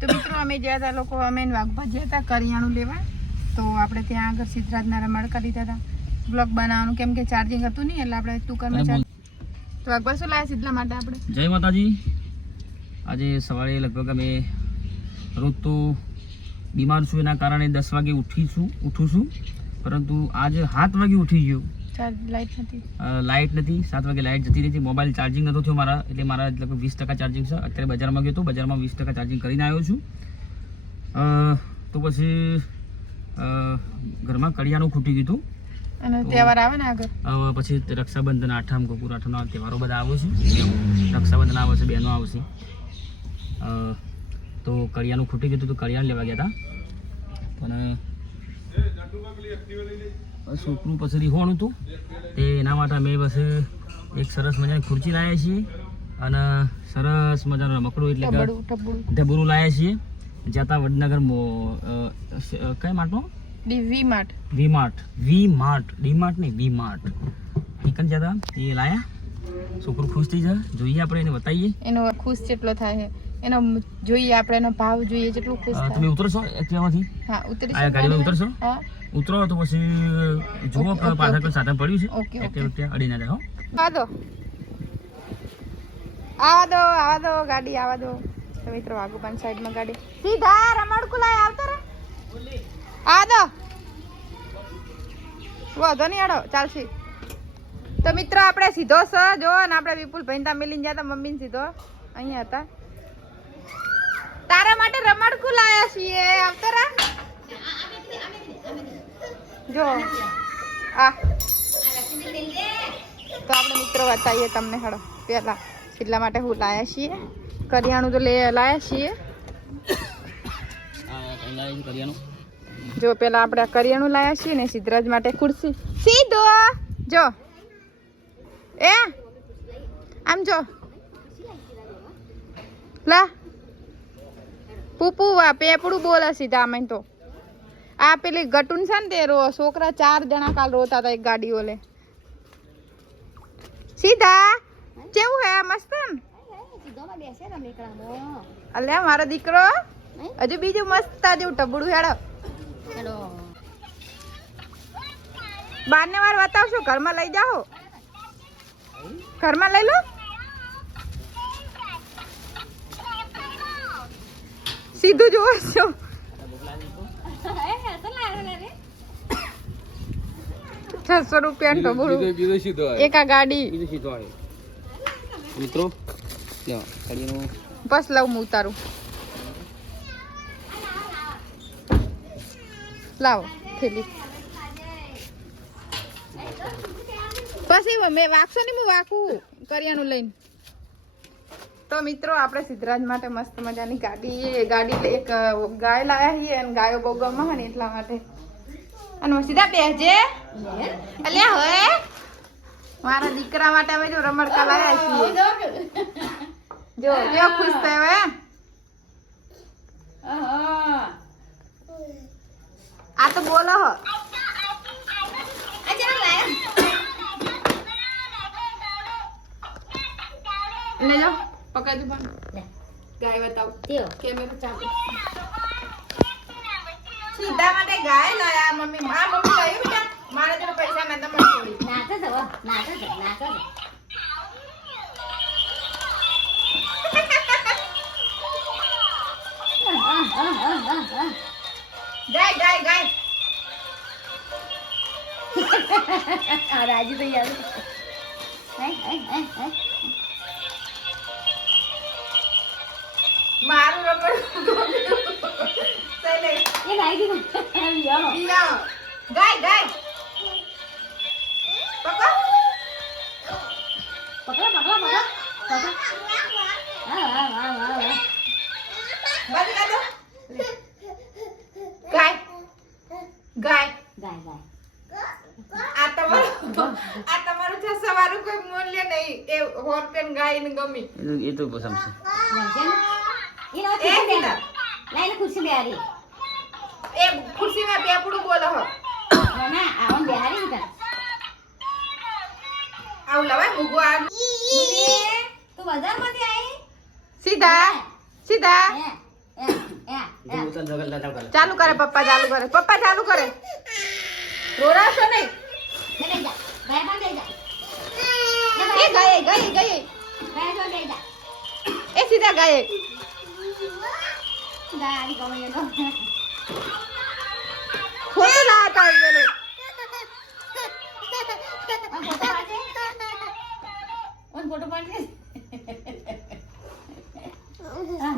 તો મિત્રો અમે ગયા હતા લોકો અમે વાઘભા ગયા હતા કરિયાણું લેવા. તો આપણે ત્યાં આગળ સિદ્ધરાજના રમાડકા દીધા હતા બ્લોગ બનાવવાનું કેમ કે ચાર્જિંગ હતું નહીં એટલે આપણે ટુકરમાં ચાર્જ તો વાઘભા શું લાયા સિદ્ધલા માટે આપણે? જય માતાજી. આજે સવારે લગભગ અમે રોજ તો બીમાર છું એના કારણે દસ વાગે ઉઠી છું ઉઠું છું. પરંતુ આજે સાત વાગે ઉઠી ગયો. ચાર્જ લાઈટ નથી. લાઇટ નથી. સાત વાગે લાઇટ જતી રહી હતી. મોબાઈલ ચાર્જિંગ નતો થયો મારા. એટલે મારા લગભગ વીસ ટકા ચાર્જિંગ છે. અત્યારે બજારમાં ગયો હતો બજારમાં વીસ ટકા ચાર્જિંગ કરીને આવ્યો છું. તો પછી ઘરમાં કડિયાનું ખૂટી ગયું હતું. અને તહેવાર આવે ને આગળ? પછી રક્ષાબંધન આઠમ કપૂર આઠમના તહેવારો બધા આવે છે. રક્ષાબંધન આવે છે બહેનો આવશે તો કરિયાનું ખૂટી ગયું હતું તો કરિયાણ લેવા ગયા હતા. પણ છોકરું પછી રીહોણું હતું. તે એના માટે અમે બસ એક સરસ મજાની ખુરચી લાવ્યા છીએ અને સરસ મજાનું રમકડું એટલે ઢબુરું લાવ્યા છીએ. જતા વડનગર મો- કઈ માટનો V mart. V mart. V mart. D mart નહીં વી માર્ટ. નીકળ જતા એ લાયા. છોકરું ખુશ થઈ જાય. જોઈએ આપણે એને બતાવીએ. એનો ખુશ જેટલો થાય. એનો જોઈએ આપણે એનો ભાવ જોઈએ જેટલું ખુશ તમે ઉતરશો એકટીવામાંથી હા ઉતરી ગાડીમાં ઉતરશો? હા. ઉતરો તો પછી જુઓ કે પાછળ કોઈ સાધન પડ્યું છે? Okay, okay. એક્ટિવા અડી ના જાય હો. આવા દો. આવા દો આવા દો ગાડી આવા દો. તો મિત્રો આગુપાન સાઈડમાં ગાડી. સીધા રમણકુ લાય આવતો રે આ દો. વાંધો નહીં આડો ચાલશે. તો મિત્રો આપણે સીધો સ જો ને આપણે વિપુલ ભાઈ ત્યાં મિલીને જતા મમ્મીને સીધો. અહીંયા હતા. તારા માટે રમણકુ લાયા છીએ આવતો રે જો. આ. તો આપણે મિત્રો બતાવીએ તમને હળો. પહેલાં એટલા માટે હું લાયા છીએ. કરિયાણું તો લે લાયા છીએ. જો પેલા આપણે કરિયાણું લાયા છીએ ને સિદ્ધરાજ માટે ખુરશી. સીધો. જો. એ. આમ જો. લા. પૂપુ પેપડું બોલે સીધા અમે તો. આ પેલી ગટુન છે ને તે રો છોકરા ચાર જણા કાલ રોતા હતા એક ગાડી ઓલે. સીધા? કેવું હે? મસ્ત અલે મારો દીકરો. હજુ બીજું મસ્ત જેવું ટબડું હેડો. બારને વાર બતાવશો ઘરમાં લઈ જાઓ. ઘરમાં લઈ લો. સીધું જોવો છો. છસો રૂપિયા એક આ ગાડી. બીજું સીધો આવે મિત્રો બસ લઉં હું ઉતારું લાવો થેલી. પછી મેં વાગશો ને હું વાકું કરિયાણું લઈને. તો મિત્રો આપણે સિદ્ધરાજ માટે મસ્ત મજાની ગાડી ગાડી એક ગાય લાયા છીએ અને ગાયો બહુ ગમે ને એટલા માટે. અને સીધા બેસજે અલ્યા હોય મારા દીકરા માટે અમે જો રમડકા લાવ્યા છીએ. જો કેવો ખુશ થયો એમ. આ તો બોલો હો. લે લો પકડ દો ગાય બતાવ. કેમેરો ચાલુ. સીધા માટે ગાય લાયા. મમ્મી મા મમ્મી કહ્યું બેટા મારે તો પૈસા નતા મળી ગાય ગાય ગાય. રાજી તો યાર મારું રમણ લે એ ગયું યાર બીજા ગાય ગાય. પકડ. પકડો પકડો પકડો. પકડો. હા હા હા હા કર દો ગાય. ગાય. ગાય ગાય. આ તમારું આ તમારું છે સવારું કોઈ મૂલ્ય નહીં. એ હોરપેન ગાય ને ગમી. એ તો- પસંદ છે એ લાઈને ખુરશી બેહારી એ ખુરશીમાં બેપડું બોલો હો. ના ના આવન બેહારી ને આવું લવાય મુગો આ તું બજારમાંથી આવી? સીધા સીધા. હે હે ચાલુ કરે પપ્પા ચાલુ કરે. પપ્પા ચાલુ કરે. રોડાશો નહીં. ને લઈ જા. ગાય એ ગયે એ સીધા ગયે. ફોટો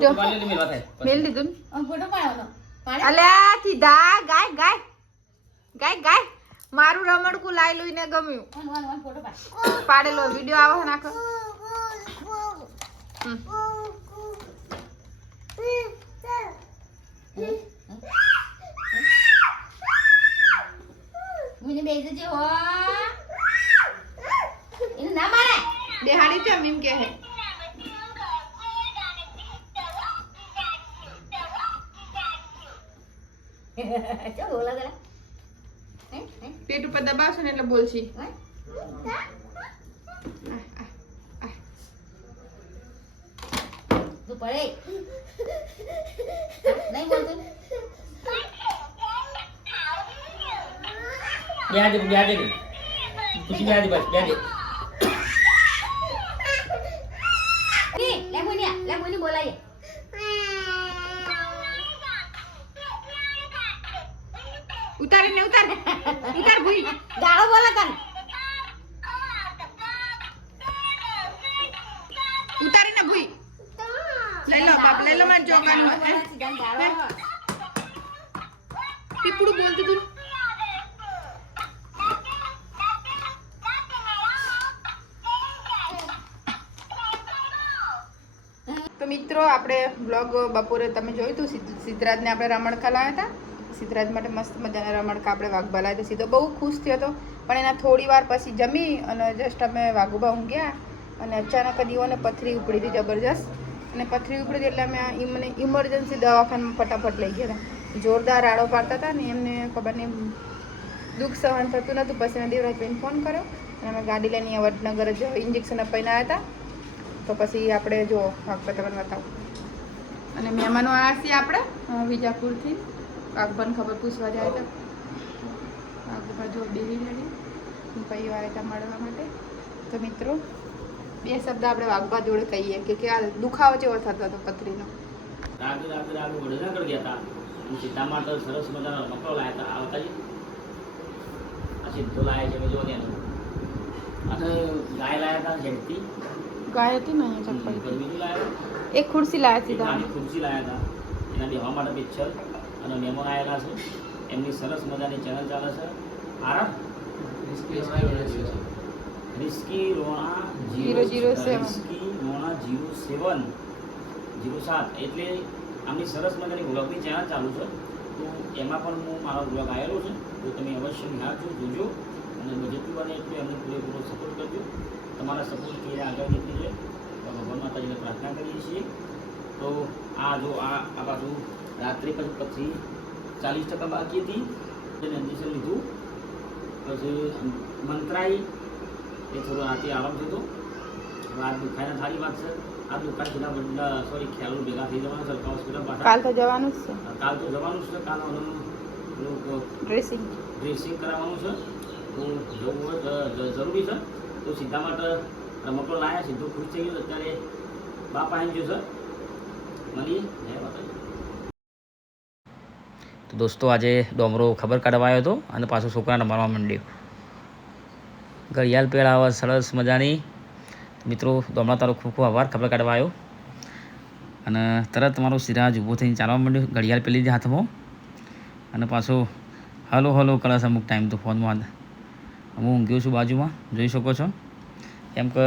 જો થાય મેલ દીધું ને. ફોટો પાડવાનો. અલ્યા સીધા ગાય ગાય. ગાય ગાય. મારું રમડકું લાયલું ને ગમ્યું. ઓન ઓન ઓન ફોટો પાડ. પાડેલો વીડિયો આવો નાખો. હમ. મને જજે હો. એને ના મારે. બેહાડી છે મીમ કે હે? ચલ બોલા પેટ ઉપર દબાવશે ને એટલે બોલશી. પડે. નહીં બોલતું? બ્યાજે બ્યાજે નહીં ખુશી બ્યાજે બસ બ્યાજે ની લે મુનિયા લે મુની બોલાય ઉતારીને ઉતાર ઉતાર ભૂઈ ગાળો બોલા કન ઉતારીને ભૂઈ લઈ લો બાપ લઈ લો માર જોગાન ગાળો પીપળું બોલતું તું તો મિત્રો આપણે બ્લોગ બપોરે તમે જોયું હતું સિદ્ધરાજને આપણે રમણકા લાવ્યા હતા. સિદ્ધરાજ માટે મસ્ત મજાના રમણકા આપણે વાઘબા લાવ્યા સીધો બહુ ખુશ થયો હતો, પણ એના થોડી વાર પછી જમી અને જસ્ટ અમે વાઘુબા ઊંઘ્યા અને અચાનક જ ઈવોને પથરી ઉપડી હતી જબરજસ્ત. અને પથરી ઉપડી એટલે અમે મને ઇમરજન્સી દવાખાનામાં ફટાફટ લઈ ગયા હતા. જોરદાર રાડો પાડતા હતા ને એમને ખબર નહીં, દુઃખ સહન થતું નહોતું પછી મેં દેવરાજભાઈને ફોન કર્યો અને અમે ગાડી લઈને વડનગર જ ઇન્જેક્શન અપાઈને આવ્યા હતા. તો પછી આપણે જો વાઘબા તમને બતાવું. અને મહેમાનો આવ્યા છીએ આપણે વિજાપુરથી. વાઘબાને ખબર પૂછવા જાય તો. વાઘબા જો બેહી લડી ભાઈઓ આવ્યા હતા મળવા માટે. તો મિત્રો બે શબ્દ આપણે વાઘબા જોડે કહીએ કે કે આ દુખાવો જેવો થતો હતો પથરીનો. રાત રાત રાત વડોદરા કરી ગયા હતા અને સીતામાં તો સરસ મજાનો મકડો લાયા હતા આવતા જ. આ સીધો લાયા છે જો ને અને ગાય લાયા હતા જેમથી ગાય હતી ને અહીંયા ચપ્પલ એક ખુરશી લાવ્યા છે નાની ખુરશી લાવ્યા હતા. એના બેહવા માટે પિક્ચર અને મહેમાન આવેલા છે. એમની સરસ મજાની ચેનલ ચાલે છે. આરામ. રિસ્કી રોણા જીરો જીરો સેવન. રિસ્કી રોણા જીરો સેવન. જીરો સાત. એટલે આમની સરસ મજાની બ્લોગની ચેનલ ચાલુ છે. તો એમાં પણ હું મારો બ્લોગ આવેલો છે. તો તમે અવશ્ય નિહાળજો જોજો. અને જેટલું બને એટલું એમને પૂરેપૂરો સપોર્ટ કરજો. તમારા સપોર્ટથી એ આગળ નીકળી. જાય ભગવાન માતાજીને પ્રાર્થના કરીએ છીએ. તો આ જો આ આ બાજુ રાત્રે પછી પછી ચાલીસ ટકા બાકી હતી. તેને ઇન્જેક્શન લીધું. પછી મંત્રાઈ એ થોડો રાતે આરામ હવે આ દુખાઈને સારી વાત છે. આ દુખાન થયા બધા સોરી ખ્યાલો ભેગા થઈ જવાના સરકાર હોસ્પિટલ પાછા. કાલ તો જવાનું જ છે. કાલ તો જવાનું છે. કાલ ડ્રેસિંગ ડ્રેસિંગ કરાવવાનું છે. તો જવું જરૂરી છે. તો સીધા માટે રમકડો લાયા સીધો ખુશ થઈ ગયો અત્યારે બાપા આવી ગયો સર મળી જય માતાજી તો દોસ્તો, આજે ડોમરો ખબર કાઢવા આવ્યો હતો અને પાછો છોકરાને મારવા માંડ્યો. ઘડિયાળ પેડ આવે સરસ મજાની. મિત્રો, ડોમરા તારો ખૂબ ખૂબ આભાર. ખબર કાઢવા આવ્યો. અને તરત મારો સિરાજ ઊભો થઈને ચાલવા માંડ્યો, ઘડિયાળ પેલી હાથમાં. અને પાછો, હલો હલો કરે અમુક ટાઈમ તો ફોનમાં હું ઊંઘ્યો છું બાજુમાં. જોઈ શકો છો. એમ કે